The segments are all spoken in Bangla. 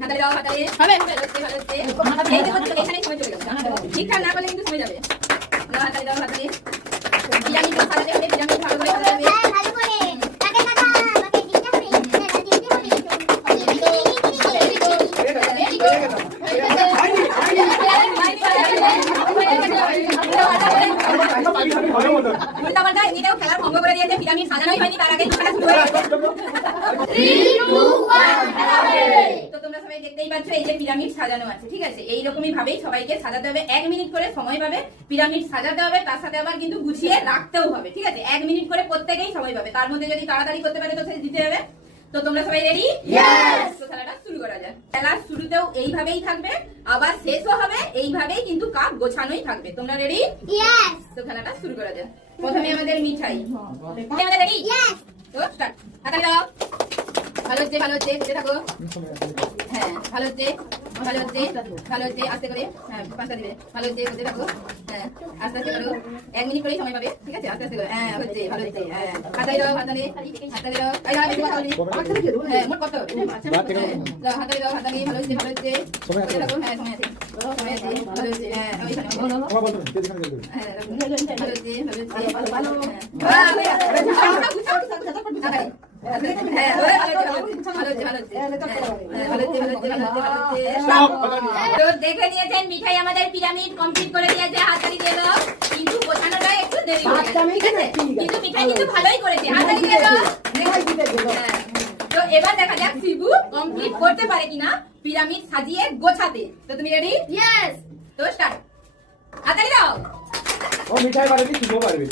হাতালে দাও, হাতালে হবে, ভালো হচ্ছে। এই যে বলছো এখানেই সময় চলে যাবে, ঠিকঠাক না করলে কিন্তু সময় যাবে। হাতালে দাও, হাতালে পিরামিড সাজাতে হবে, পিরামিড ভালো করে সাজাতে হবে। পিরামিড সাজানোই হয়নি, তার আগে খেলা শুরু হয়ে গেছে। তো তোমরা সবাই দেখতেই পাচ্ছ এই যে পিরামিড সাজানো আছে, ঠিক আছে? এইরকমই ভাবেই সবাইকে সাজাতে হবে। 1 মিনিট করে সময় পাবে, পিরামিড সাজাতে হবে, তার সাথে আবার কিন্তু গুছিয়ে রাখতেও হবে, ঠিক আছে? 1 মিনিট করে প্রত্যেকেই সময় পাবে, তার মধ্যে যদি তাড়াতাড়ি করতে পারে তো সে দিতে হবে। তো তোমরা সবাই রেডি? তো খেলাটা শুরু করা যায়। খেলার শুরুতেও এইভাবেই থাকবে, আবার শেষও হবে এইভাবেই, কিন্তু কাপ গোছানোই থাকবে। তোমরা রেডি? তো খেলাটা শুরু করা যায়। প্রথমে আমাদের মিঠাই, রেডি? তো স্টার্ট। হাতালে দাও, ভালো হচ্ছে, ভালো হচ্ছে, যেতে থাকো। হ্যাঁ, ভালো হচ্ছে, ভালো হচ্ছে, ভালো হচ্ছে, আস্তে করে। হ্যাঁ, 5টা দিবে, ভালো হচ্ছে, করতে থাকো। হ্যাঁ, আস্তে আস্তে করো, 1 মিনিট করেই সময় পাবে, ঠিক আছে? আস্তে আস্তে করো। হ্যাঁ, হচ্ছে, ভালো হচ্ছে। হ্যাঁ, হাতালে দাও, হাতালে, হাতালে দাও। এই দাও, বেশি কথা বলি। হ্যাঁ, মোট কত? দাও, হাতালে দাও, হাতালে, ভালো হচ্ছে, ভালো হচ্ছে, করতে থাকো। হ্যাঁ, সময় আছে, সময় আছে, ভালো হচ্ছে। হ্যাঁ, ওইখানে হ্যাঁ, ভালো হচ্ছে, ভালো হচ্ছে, ভালো হচ্ছে। হ্যাঁ, দেখে নিয়েছেন মিঠাই আমাদের পিরামিড কমপ্লিট করে দিয়েছে, হাততালি দিয়ে দাও। কিন্তু গোছানোটা একটু দেরি হয়ে গেছে, ঠিক আছে? কিন্তু মিঠাই কিন্তু ভালোই করেছে, হাততালি দিয়ে দাও। তো এবার দেখা যাক শিবু কমপ্লিট করতে পারে কিনা পিরামিড সাজিয়ে গোছাতে। তো তুমি রেডি? ইয়েস। তো স্টার্ট। হাততালি দাও। ও মিঠাই পারবে, শিবু পারবে।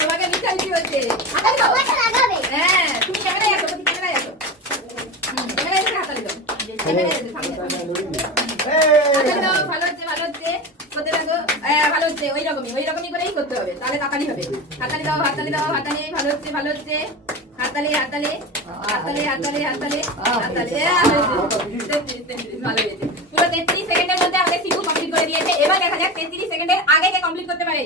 তোমাকে মিঠাই কি হচ্ছে? হাততালি দাও। হ্যাঁ, তুমি ক্যামেরায় আসো, তুমি ক্যামেরায় আসো। ক্যামেরায় এসে হাততালি দাও। ক্যামেরায় এসে সামনে হাততালি দাও। ভালো হচ্ছে, ভালো হচ্ছে, করতে থাকো। হ্যাঁ, ভালো হচ্ছে, ওইরকমই করেই করতে হবে, তাহলে তাড়াতাড়ি হবে। হাততালি দাও, হাততালি দাও, হাততালি, ভালো হচ্ছে, ভালো হচ্ছে, হাততালি, হাততালি, হাততালি, হাততালি, হাততালি, হাততালি। ভালো হয়েছে। পুরো 33 সেকেন্ডের মধ্যে আমাদের শিবু কমপ্লিট করে দিয়েছে। এবার দেখা যাক 33 সেকেন্ডের আগে কে কমপ্লিট করতে পারে।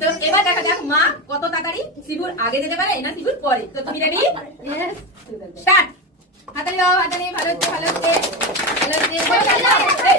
তো এবার দেখা যাক মা কত তাড়াতাড়ি শিবুর আগে যেতে পারে না শিবুর পরে। তো তুমি রেডি? ইয়েস। স্টার্ট। হাততালি দাও, হাততালি, ভালো হচ্ছে, ভালো হচ্ছে, ভালো হচ্ছে।